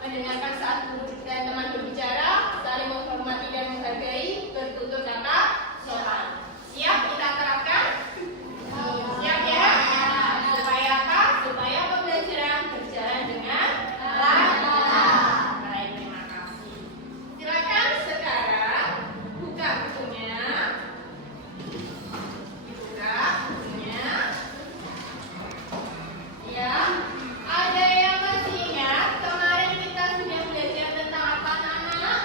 mendengarkan saat guru dan teman berbicara, saling menghormati dan menghargai, bertutur kata sopan. Siap kita terapkan? Siap ya? Supaya apa? Supaya pembelajaran berjalan dengan lancar. Baik, terima kasih. Silakan sekarang buka bukunya. Dibuka bukunya. Ya. Ada yang masih ingat kemarin kita sudah belajar tentang apa, anak-anak?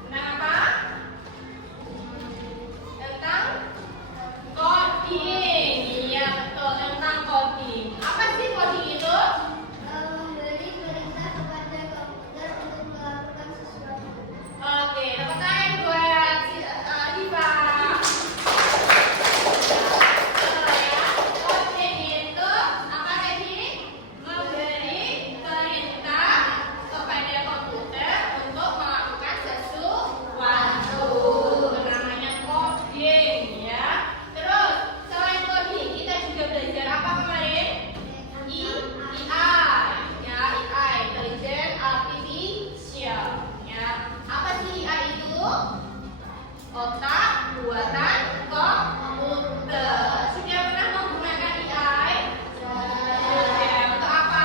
Tentang apa? Tentang coding. Iya betul, tentang coding. Apa sih coding itu? Memberi perintah kepada komputer untuk melakukan sesuatu. Oke, tepuk tangan buat Diva. Coding itu apa tadi? Memberi perintah kepada komputer untuk melakukan sesuatu. Namanya coding ya. Terus selain coding kita juga belajar apa kemarin? AI ya, AI, Intelligent Artificial ya. Apa sih AI itu? Otak buatan komputer. Sudah pernah menggunakan AI? Ya, untuk apa?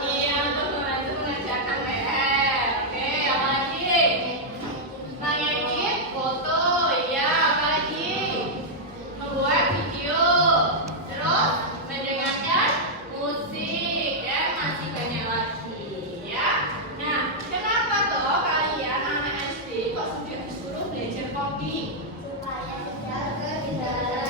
Iya, untuk membantu mengerjakan PR. Oke, apa lagi? Mengedit foto, ya, apa lagi? Membuat video, terus mendengarkan musik, dan masih banyak lagi, ya. Nah, kenapa toh kalian anak SD kok sudah disuruh belajar coding? Supaya tidak ketinggalan.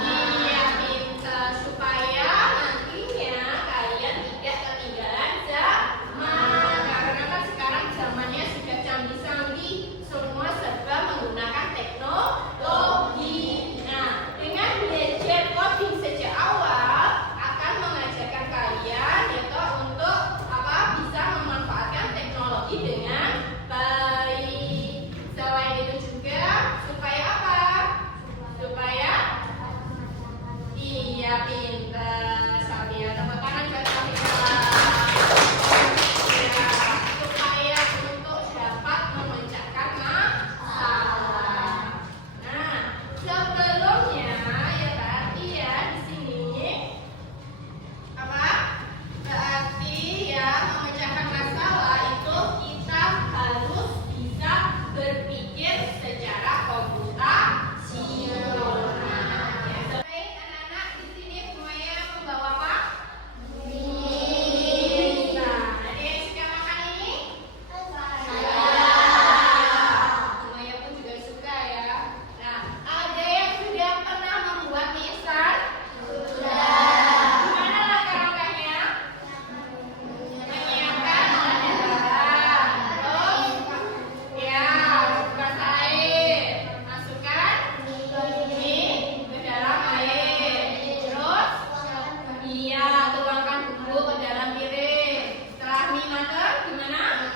Iya, pintar, supaya nantinya kalian tidak ketinggalan zaman. Karena kan sekarang zamannya sudah canggih-canggih, semua serba menggunakan teknologi. Nah, dengan belajar coding sejak awal akan mengajarkan kalian yaitu untuk apa? Bisa memanfaatkan teknologi dengan baik. Selain itu juga supaya apa? Supaya iya pintar. Sabia, tepuk tangan buat Sabia. Ya, supaya untuk dapat memecahkan masalah. Nah, sebelumnya ya tadi ya di sini apa? Berarti ya memecahkan masalah itu kita harus bisa berpikir secara komputasional. Ya, baik anak-anak di sini semuanya membawa apa? Pizza. Ada yang suka makan ini? Semuanya pun juga suka ya. Nah, ada yang sudah pernah membuat mie instan? Gimana langkah-langkahnya? Menyiapkan bahan bahan. Terus, ya, masukkan air. Masukkan mie ke dalam air. Terus, iya, tuangkan bumbu ke dalam piring. Setelah mie matang, gimana?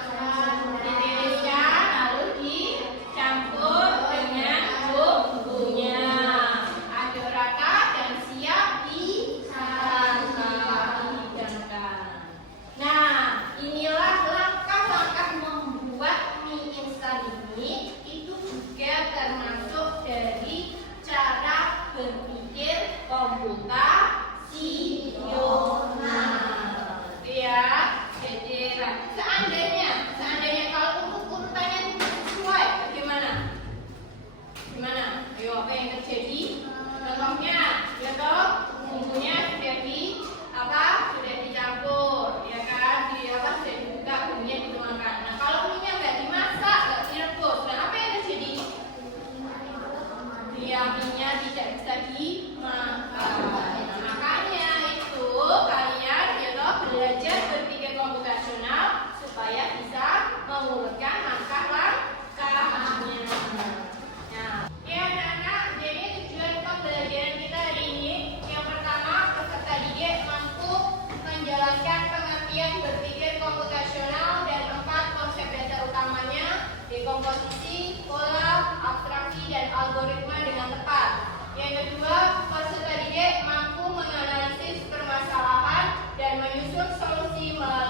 Ditiriskan, lalu dicampur dengan bumbunya. Aduk rata dan siap dihidangkan. Nah, inilah langkah-langkah membuat mie instan ini. Itu juga termasuk dari cara berpikir komputasional. Gitu ya. Jadi seandainya kalau untuk urutannya tidak sesuai, bagaimana? Gimana? Ayo, apa yang terjadi? Contohnya, ya toh, bumbunya sudah sudah dicampur, ya kan? Sudah dibuka, bumbunya dituangkan. Nah, kalau minyak nggak dimasak, nggak direbus, nah apa yang terjadi? Ya, minyak tidak bisa dimakan. Nah, makanya itu kalian ya toh belajar berpikir komputasional supaya bisa mengurutkan langkah-langkahnya. Nah, ya anak-anak, jadi tujuan pembelajaran kita hari ini yang pertama, peserta didik mampu menjalankan pengertian berpikir komputasional dan 4 konsep dasar utamanya, dekomposisi, pola, abstraksi, dan algoritma dengan tepat. Yang kedua, peserta didik mampu menganalisis permasalahan dan menyusun solusi melalui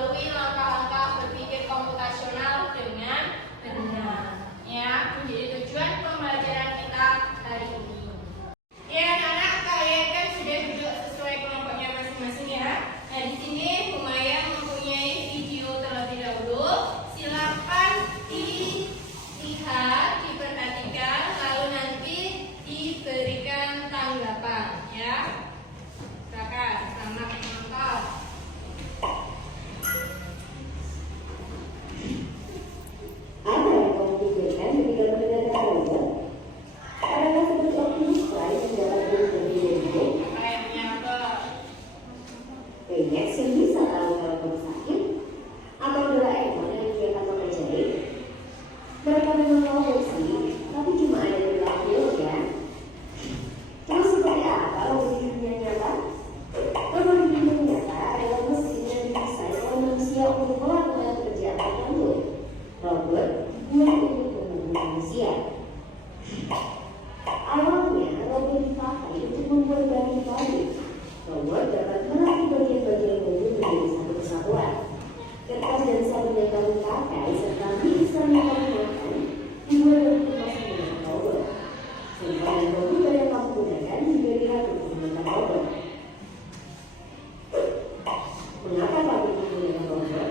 bertemu dengan robot?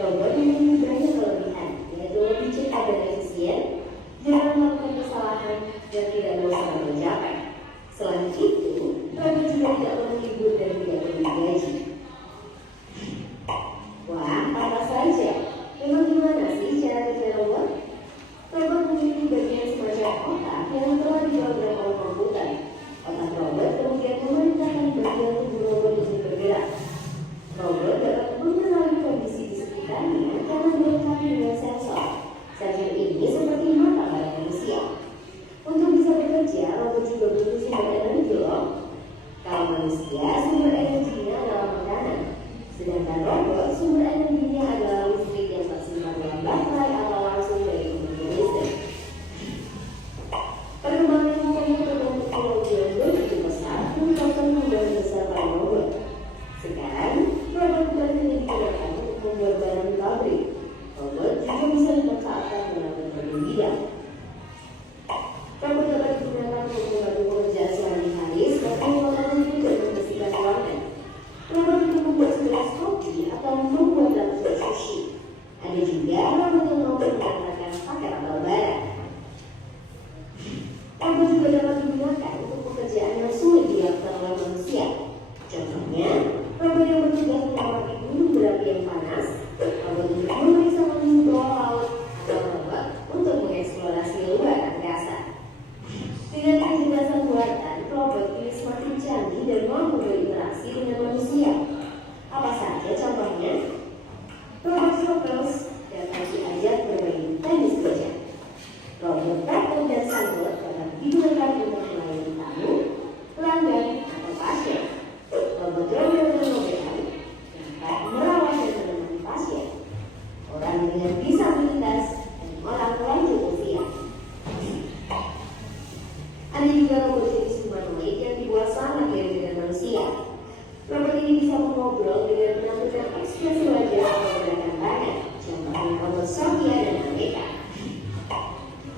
Robot memiliki banyak kelebihan, yaitu lebih cepat dan efisien, jarang melakukan kesalahan, dan tidak bosan mencapai. Selain itu, robot juga tidak perlu libur dan tidak perlu digaji. Wah, apa saja? Memang gimana sih cara kerja robot? Robot memiliki bagian semacam otak yang telah diprogram oleh komputer. Otak robot kemudian memerintahkan bagian tubuh robot untuk bergerak. Robot dapat mengenali kondisi di sekitarnya karena dilengkapi dengan sensor. Sensor ini seperti mata pada manusia. Untuk bisa bekerja, robot juga butuh sumber energi loh. Kalau manusia, sumber energinya adalah makanan. Sedangkan robot, sumber energinya adalah listrik yang tersimpan dalam baterai atau langsung dari pembangkit listrik. Perkembangan komputer dan teknologi yang begitu pesat menyebabkan kembang besar pada robot. Sekarang, robot bukan hanya digunakan untuk membuat barang di pabrik. Robot juga bisa dimanfaatkan dalam berbagai bidang. Robot dapat digunakan untuk membantu pekerjaan sehari-hari seperti memotong rumput dan membersihkan ruangan. Robot untuk membuat segelas kopi atau membuat dapur sushi. Ada juga robot yang mampu mengantarkan paket atau barang. Robot juga dapat digunakan untuk pekerjaan yang sulit dilakukan oleh manusia. Contohnya, robot yang bertugas melewati gunung berapi yang panas, robot untuk memeriksa penyu bawah laut, atau robot untuk mengeksplorasi luar angkasa. Dengan kecerdasan buatan, robot kini semakin canggih dan mampu berinteraksi dengan manusia. Apa saja contohnya? Robot Socrates dapat diajak bermain tenis meja. Robot Peter dan Sandot dapat digunakan untuk melayani tamu, pelanggan, atau pasien. Robot Romeo dan Roberta dapat merawat dan menemani pasien, orang dengan disabilitas, dan orang lanjut usia. Ada juga robot jenis humanoid yang dibuat sangat mirip dengan manusia. Robot ini bisa mengobrol dengan menampilkan ekspresi wajah atau gerakan tangan, contohnya robot Sophia dan Ameka.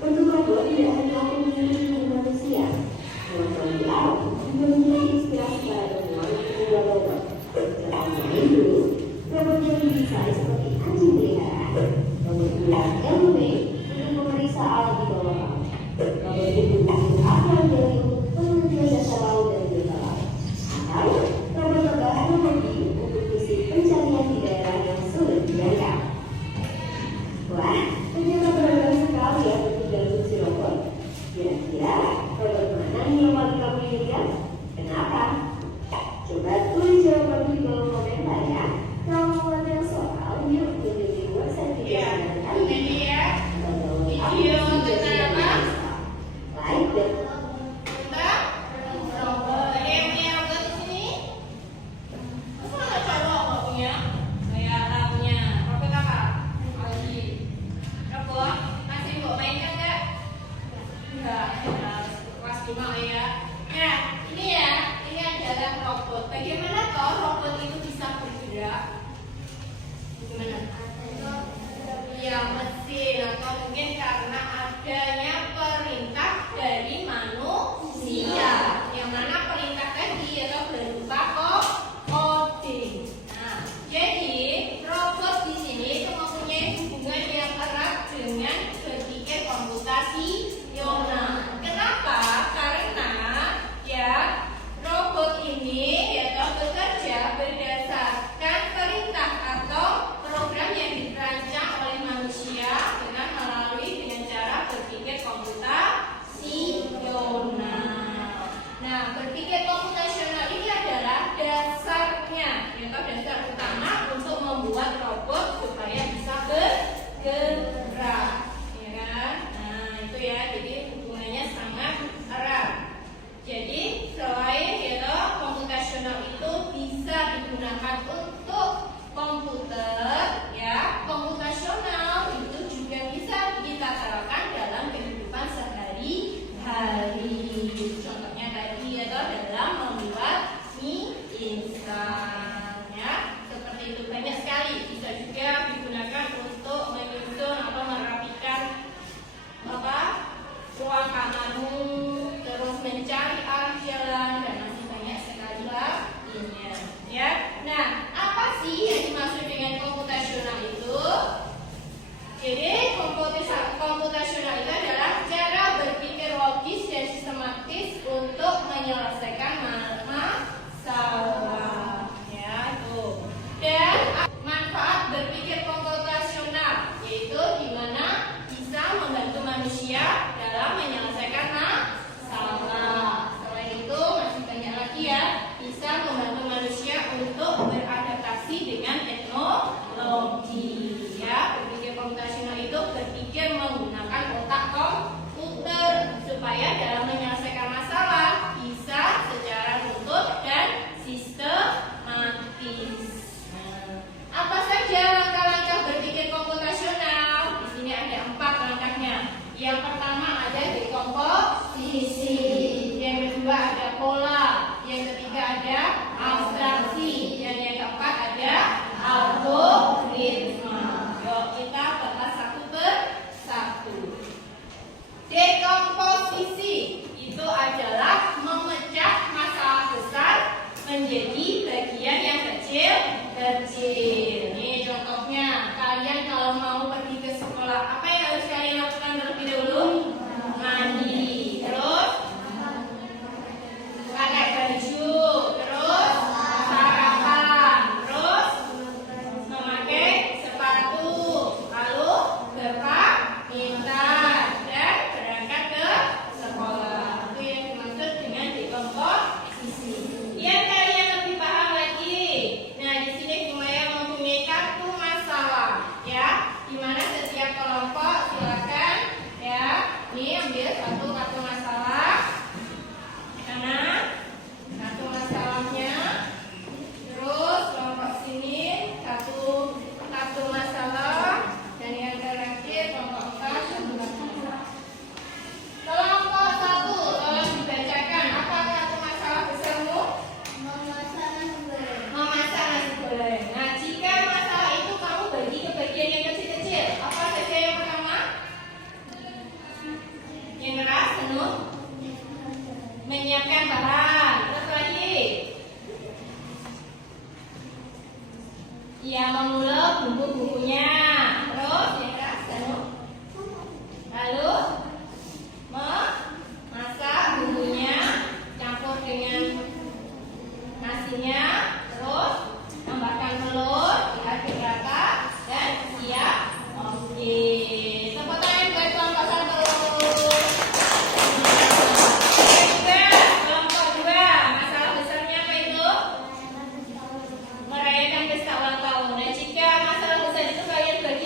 Bentuk robot tidak hanya memiliki tubuh manusia. Teman-teman di alam juga memiliki inspirasi para ilmuwan untuk membuat robot. Contohnya itu, robot yang didesain seperti anjing peliharaan, robot ular Elme untuk memeriksa alat di bawah laut, robot untuk akal dari untuk penelitian dasar laut dan biota laut, atau robot tambahan lagi untuk misi pencarian di daerah yang sulit dijangkau. Wah, ternyata beragam sekali ya bentuk dan fungsi robot. Kira-kira robot mana yang paling kamu inginkan? Kenapa? Coba tulis jawaban di kolom komentar ya. Kalau mau latihan soal, yuk. kecil. Nih contohnya, kalian kalau mau pergi ke sekolah, apa yang harus kalian lakukan terlebih dahulu? Mandi, terus pakai baju, terus sarapan, terus memakai sepatu, lalu berpamitan dan berangkat ke sekolah. Itu yang dimaksud dengan dekomposisi. Biar kalian lebih paham lagi. Nah, di sini Himaya mempunyai kartu masalah, ya. Di mana setiap kelompok silakan, ya. Ini ambil satu kartu masalah. Karena kartu masalahnya. Terus kelompok sini satu kartu masalah, dan yang terakhir kelompok 4 satu kartu masalah. Kelompok 1, tolong dibacakan apa kartu masalah besarmu? Memasak nasi goreng. Memasak nasi goreng. Nah, jika masalah itu kamu bagi ke bagian yang kecil-kecil, apa saja yang pertama? Yang keras, penuh. Menyiapkan bahan. Terus lagi? Ia mengulek bumbu-bumbunya. Terus yang keras, penuh. Lalu memasak bumbunya, campur dengan nasinya, terus tambahkan telur, diaduk rata dan siap. Oke, tepuk tangan buat kelompok 1. Kelompok 2, masalah besarnya apa itu? Merayakan pesta ulang tahun. Nah, jika masalah besar itu kalian bagi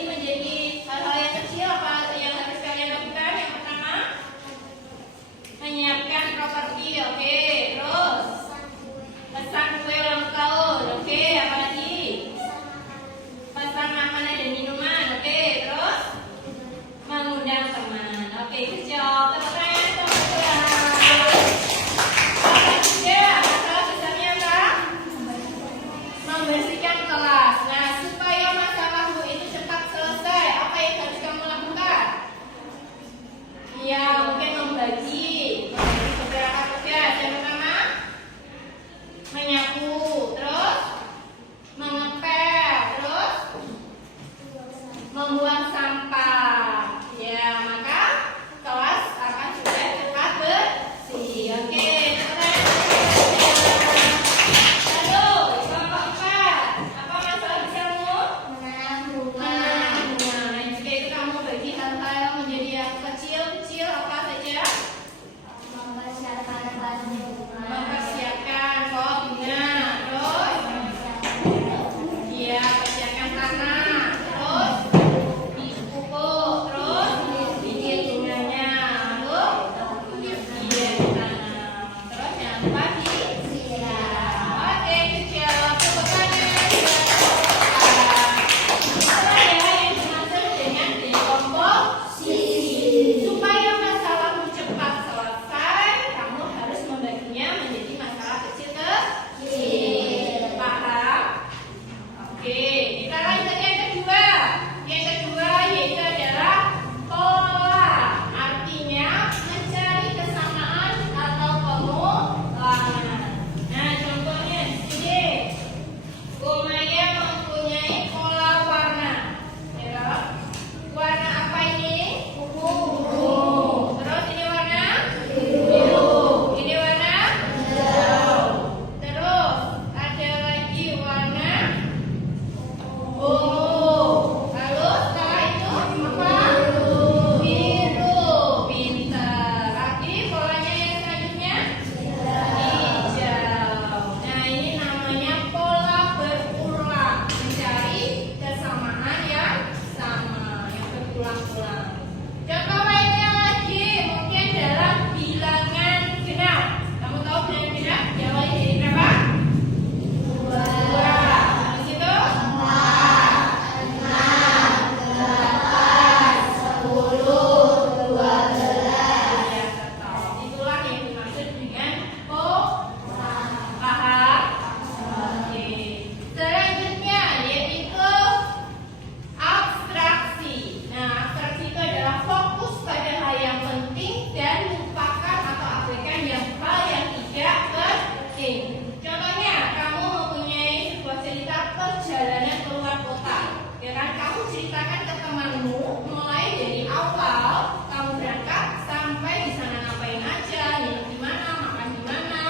Ya kan, kamu ceritakan ke temanmu mulai dari awal kamu berangkat sampai di sana ngapain aja, nginep di mana, makan di mana,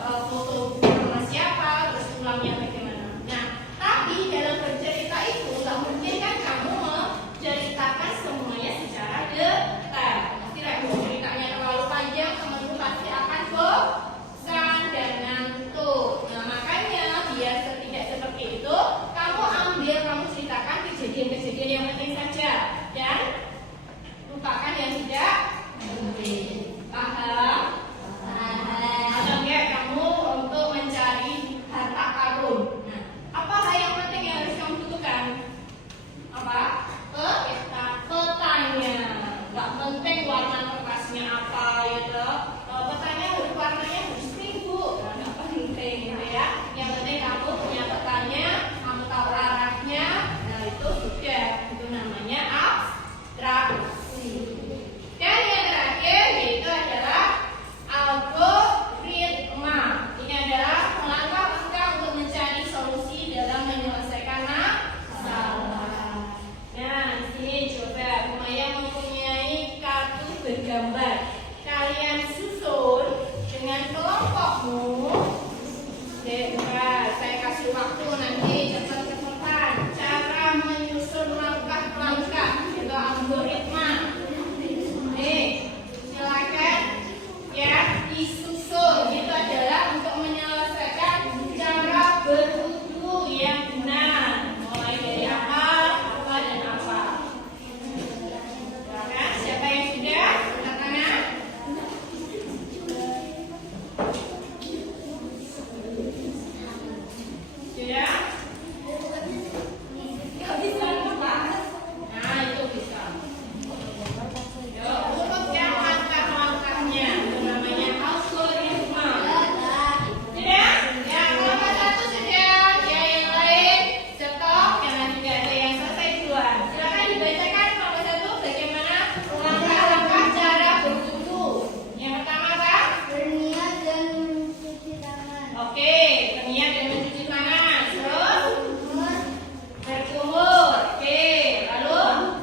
foto sama siapa, terus pulangnya bagaimana. Nah, tapi dalam bercerita itu nggak mungkin kan kamu menceritakan semuanya secara detail. Pasti kalau ceritanya terlalu panjang, temanmu pasti akan bosan dan ngantuk. Nah, makanya biar tidak seperti itu, kamu ceritakan kejadian-kejadian yang penting saja dan lupakan yang tidak penting. Paham? Atau enggak kamu untuk mencari harta karun? Nah, apa hal yang penting yang harus kamu butuhkan? Apa? Petanya. Gak penting warna kertasnya apa gitu. Petanya warnanya harus pink, Bu. Nah, gak penting gitu ya. Yang penting kamu punya petanya, kamu tahu arahnya. Nah, itu sudah, itu namanya abstraksi. Dan yang terakhir yaitu adalah algoritma. Ini adalah langkah-langkah untuk mencari solusi dalam menyelesaikan masalah. Nah, di sini coba Umaya mempunyai kartu bergambar. Kalian susun dengan kelompokmu. Saya kasih waktu nanti cepat-cepatan. Cara menyusun langkah-langkah atau algoritma. Silakan ya disusun. Itu adalah untuk menyelesaikan cara berwudu yang benar. Mulai dari apa dan apa. Silakan, siapa yang sudah angkat tangan? Sudah? Nggak bisa lupa. Nah, itu bisa. Yuk, urutkan langkah-langkahnya. Itu namanya algoritma. Sudah? Ya, kelompok satu sudah. Ya, yang lain stop. Karena tidak ada yang selesai duluan. Silakan dibacakan kelompok satu bagaimana langkah-langkah cara berwudu. Yang pertama apa? Berniat dan mencuci tangan. Oke, berniat dan mencuci tangan. Terus Berkumur, berkumur. Oke, lalu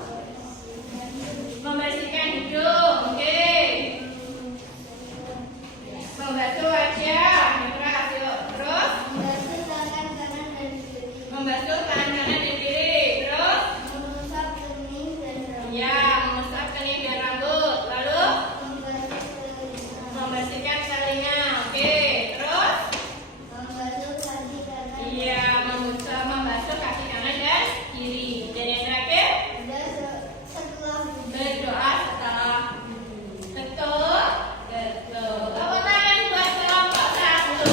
membersihkan hidung. Oke, membasuh wajah. Yang keras, yuk. Terus membasuh tangan kanan dan kiri, membasuh tangan kanan dan kiri. Terus mengusap kening dan rambut, ya, mengusap kening dan rambut. Lalu membasuh telinga, membersihkan telinga. Oke, terus membasuh kaki kanan. iya, membasuh kaki kanan dan kiri. Dan yang terakhir Sudah setelah wudhu. berdoa setelah betul. Tepuk tangan buat kelompok satu.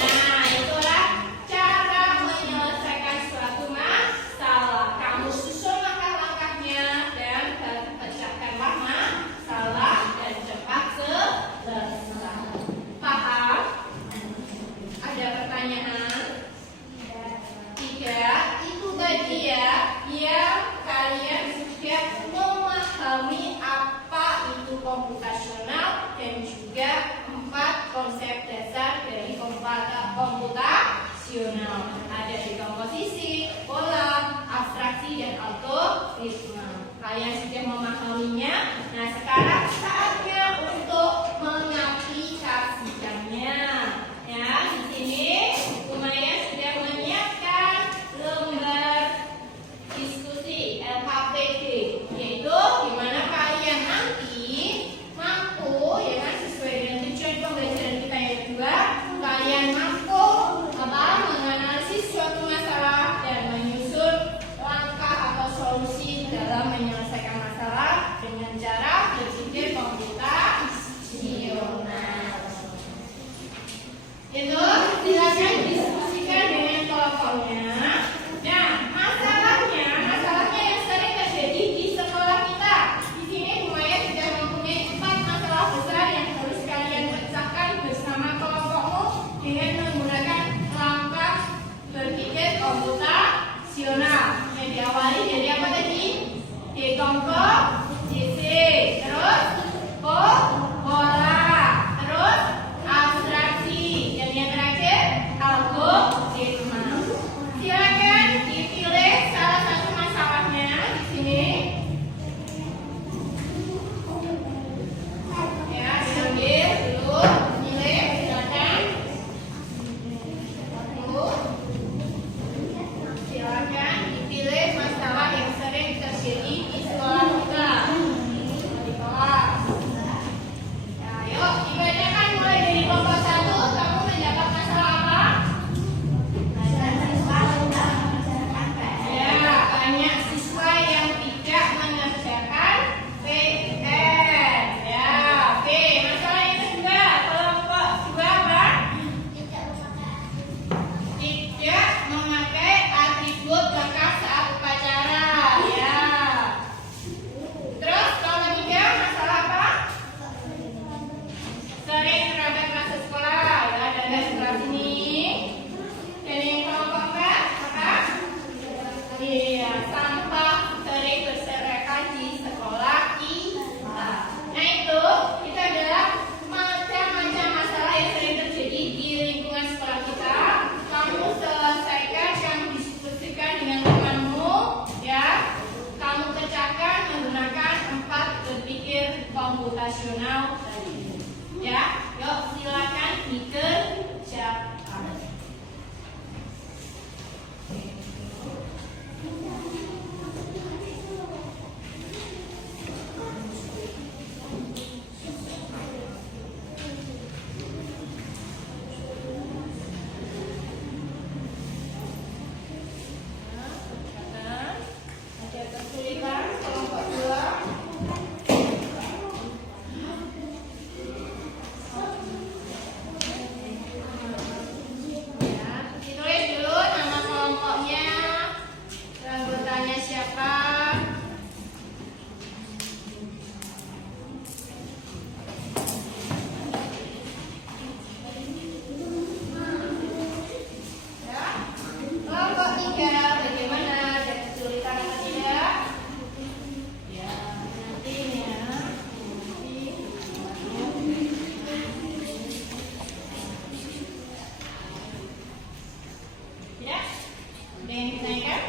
Nah, itulah cara menyelesaikan suatu masalah. Kamu susun langkah-langkahnya dan pecahkanlah masalah dan cepat selesai. Paham? Ada pertanyaan? Tidak, itu tadi ya yang kalian sudah memahami apa itu komputasional dan juga 4 konsep dasar dari komputasional. Ada dekomposisi, pola, abstraksi, dan algoritma. Kalian sudah memahaminya. Nah, sekarang saatnya untuk mengaplikasikannya. Ya, di sini Umaya sudah menyiapkan lembar diskusi LKPD, yaitu di mana kalian nanti mampu ya kan sesuai dengan tujuan pembelajaran kita yang kedua, kalian mampu menganalisis suatu masalah dan menyusun langkah atau solusi dalam menyelesaikan masalah dengan cara berpikir komputasional. Itu silakan diskusikan dengan kelompoknya. Nah, masalahnya yang sering terjadi di sekolah kita. Di sini Umaya sudah mempunyai 4 masalah besar yang harus kalian pecahkan bersama kelompokmu dengan menggunakan langkah berpikir komputasional. Yang diawali dari apa tadi? Dekomposisi, terus pola, terus abstraksi, dan yang terakhir algoritma. Silakan ya bagaimana, ada kesulitan atau tidak? Ya, nanti ya. Tidak? Ada yang ditanyakan?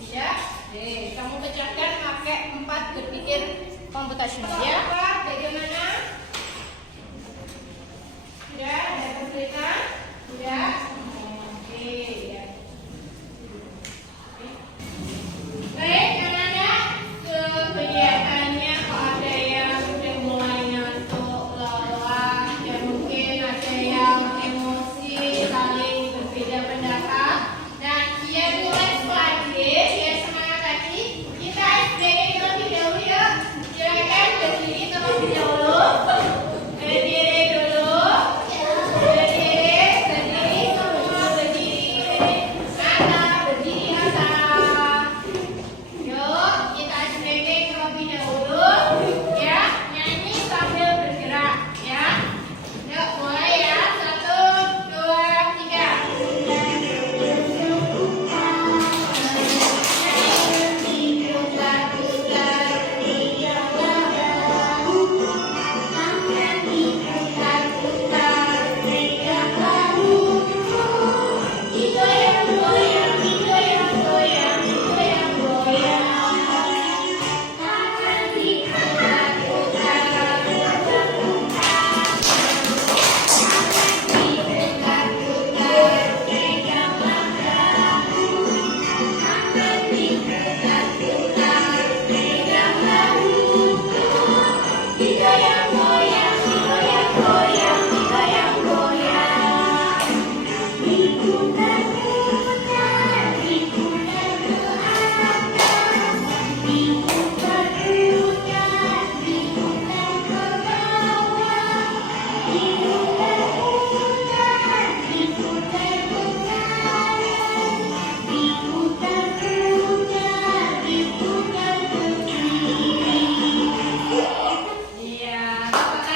Tidak? Oke, kamu pecahkan pakai 4 berpikir komputasional ya. Bagaimana? Tidak? Ada kesulitan? Tidak? Oke, ya. Baik, anak-anak, kelihatannya kok ada yang sudah mulai ngantuk, lelah, dan mungkin ada yang emosi, saling berbeda pendapat. Nah, biar mulai lagi, biar semangat lagi, kita SBG terlebih dahulu ya. Silakan berdiri terlebih dahulu. Berdiri dulu. Berdiri, semua berdiri. Asa, berdiri asa. Yuk, kita SBG terlebih dahulu. Ya, nyanyi sambil bergerak. Ya. Yuk, mulai ya. 1, 2, 3. Iya, tepuk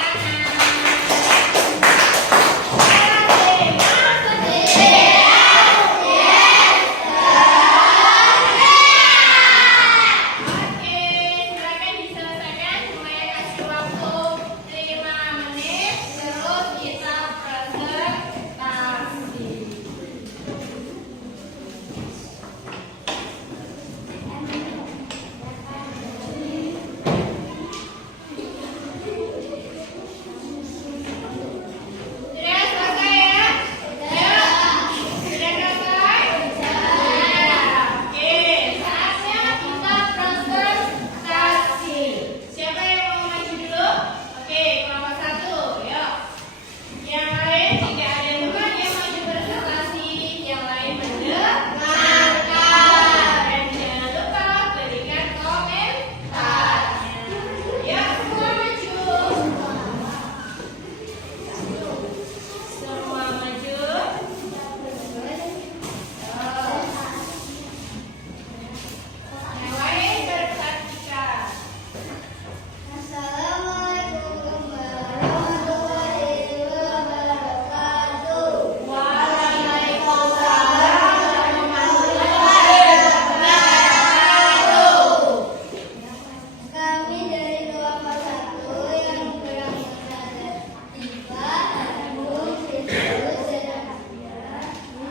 Oke, silakan diselesaikan. Saya kasih waktu 5 menit, terus kita presentasi. Sudah selesai ya? Ya. Sudah selesai? Ya. Oke, saatnya kita presentasi. Siapa yang mau maju dulu? Oke, kelompok 1, yuk. Yang lain tidak ada teman yang maju presentasi, yang lain mendengarkan. Dan jangan lupa berikan komentarnya. Ya, semua maju. Semua maju. Yang lain berperhatikan. Assalamualaikum warahmatullahi wabarakatuh. Waalaikumsalam warahmatullahi wabarakatuh. Kami dari kelompok 1 yang berangkat tiba Agung Siswa dan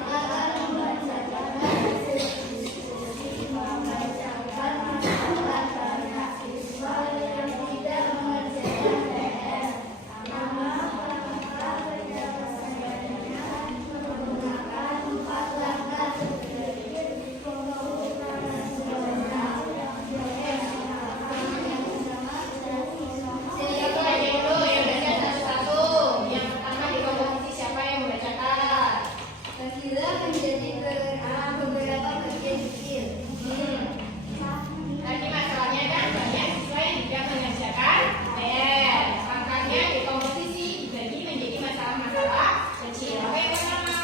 akan membacakan sisi-sisi membacakan kata-kata siswa yang tidak mengerjakan PR. Nama-nama penyelesaiannya menggunakan 4 langkah berpikir komputasi nasional. Silakan aja dulu yang baca satu-satu. Yang pertama di kompetisi siapa yang membacakan? Terkira menjadi beberapa bagian kecil. Tadi masalahnya kan banyak siswa yang tidak mengerjakan PR. Makanya di kompetisi dibagi menjadi masalah-masalah kecil. Apa yang pertama?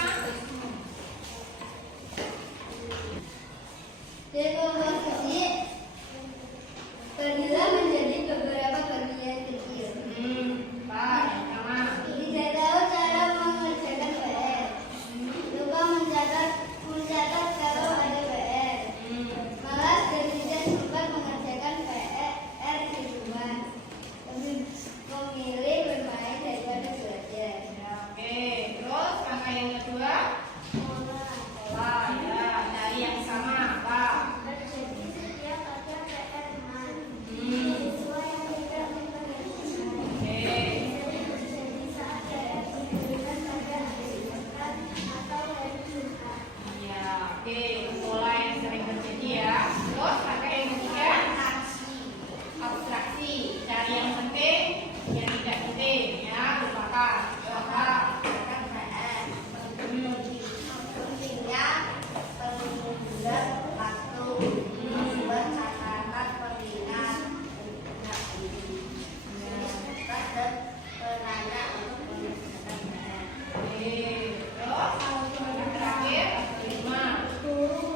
Dekomposisi terkira menjadi beberapa bagian kecil. Pak, yang pertama. Tidak tahu cara mengerjakan PR. Lupa mencatat kalau ada Oke, pola yang sering terjadi ya. Terus langkah yang ketiga, abstraksi. Cari yang penting, yang tidak penting ya, lupakan. Pentingnya penunjukan waktu membuat catatan peminat dan penanya untuk menunjukkan. Oke, terus yang terakhir, kelima. Guru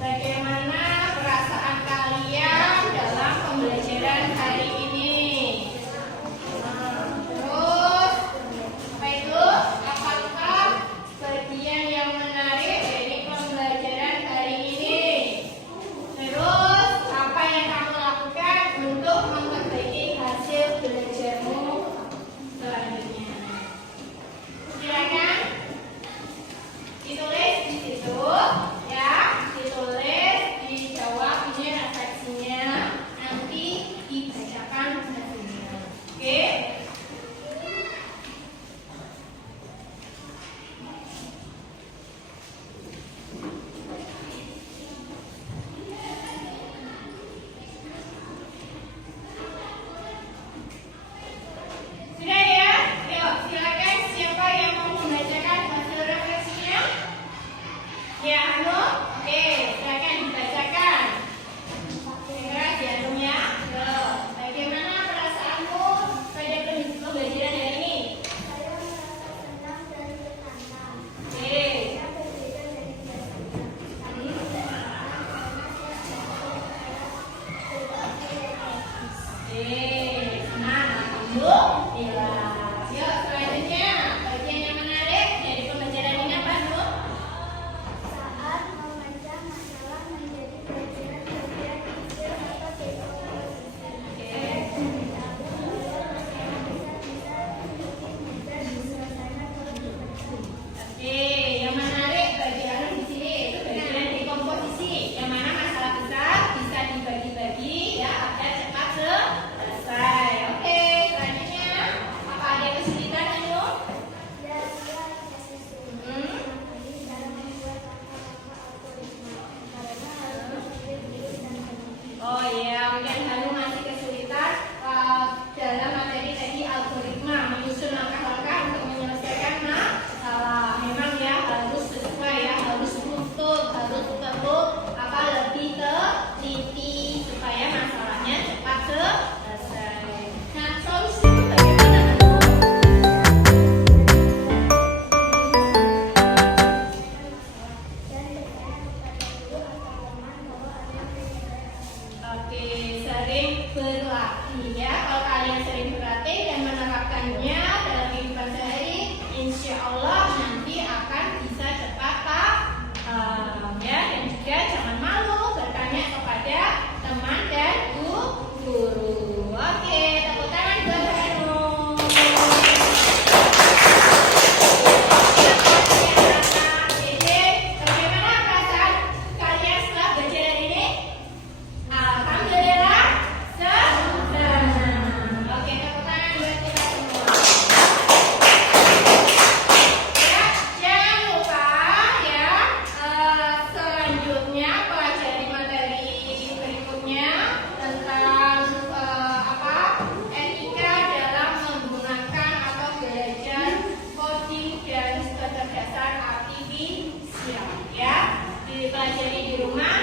Bagaimana perasaan kalian dalam pembelajaran hari ini? Terus, apa itu? Apakah bagian yang menarik dari pembelajaran hari ini? Terus, apa yang kamu lakukan untuk memperbaiki hasil belajarmu selanjutnya? Silakan ditulis di situ, ya, ditulis, dijawab ini refleksinya, nanti dibacakan hasilnya. Oke? Sudah ya? Yuk, silakan siapa yang mau membacakan hasil refleksinya? Ya, Anu? Oke, silakan dibacakan. Segera di Anu ya. Yuk, bagaimana perasaanmu pada pembelajaran hari ini? Saya merasa senang dan tertantang. Oke. Saya berbeda dari biasanya. Kami menyenangkan karena saya Oke, senang kamu? Iya. Yuk, selanjutnya bagian yang menarik dari pembelajaran ini apa, Nu? saat membaca masalah menjadi bagian kecil atau dekomposisi. Saya jadi tahu bahwa masalah bisa sedikit mudah diselesaikan kalau dibaca. Oke, yang menarik bagi Anu di sini itu bagian dekomposisi, yang mana masalah besar bisa dibagi-bagi ya agar cepat selesai. Oke, selanjutnya apa ada kesulitan, Anu? Ya, dia kesulitan sekali dalam membuat langkah-langkah algoritma karena harus berpikir dulu dan teliti. Oh iya, mungkin Anu masih kesulitan dalam materi tadi algoritma, menyusun langkah-langkah untuk menyelesaikan masalah. Memang ya harus sesuai ya, harus utuh, harus perlu lebih teliti supaya masalahnya cepat selesai. Nah, solusi itu bagaimana, Anu? Dan bertanya kepada guru atau teman kalau ada yang tidak. Oke, sering berlatih ya. Kalau kalian sering berlatih dan menerapkannya dalam kehidupan sehari, insya Allah nanti akan bisa cepat paham ya. Dan juga jangan malu bertanya kepada teman dan guru. Oke, tepuk tangan buat Anu. Dede, bagaimana perasaan kalian setelah belajar hari ini? Alhamdulillah senang. Oke, tepuk tangan buat kita semua. Ya, jangan lupa ya, selanjutnya pelajari materi berikutnya tentang etika dalam menggunakan atau belajar coding dan kecerdasan artifisial ya. Dipelajari di rumah.